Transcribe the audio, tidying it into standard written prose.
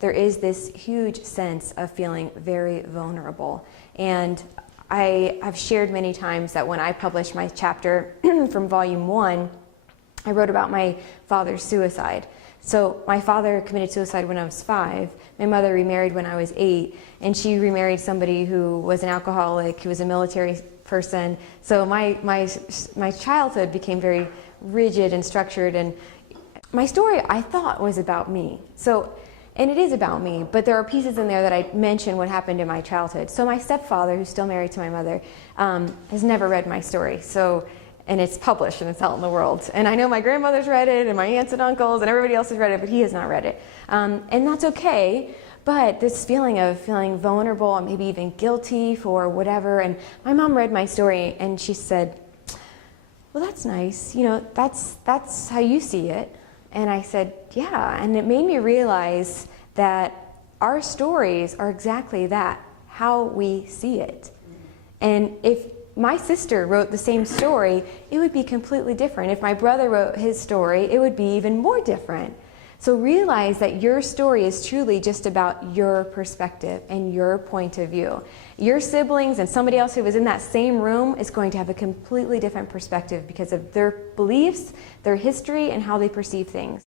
there is this huge sense of feeling very vulnerable. And I've shared many times that when I published my chapter from volume 1, I wrote about my father's suicide. So my father committed suicide when I was 5. My mother remarried when I was 8, and she remarried somebody who was an alcoholic, who was a military person. So my childhood became very rigid and structured, and my story I thought was about me. And it is about me, but there are pieces in there that I mention what happened in my childhood. So my stepfather, who's still married to my mother, has never read my story. And it's published and it's out in the world. And I know my grandmother's read it and my aunts and uncles and everybody else has read it, but he has not read it. And that's okay, but this feeling of feeling vulnerable and maybe even guilty for whatever. And my mom read my story and she said, well, that's nice. You know, that's how you see it. And I said, yeah. And it made me realize that our stories are exactly that, how we see it. And if my sister wrote the same story, it would be completely different. If my brother wrote his story, it would be even more different. So realize that your story is truly just about your perspective and your point of view. Your siblings and somebody else who was in that same room is going to have a completely different perspective because of their beliefs, their history, and how they perceive things.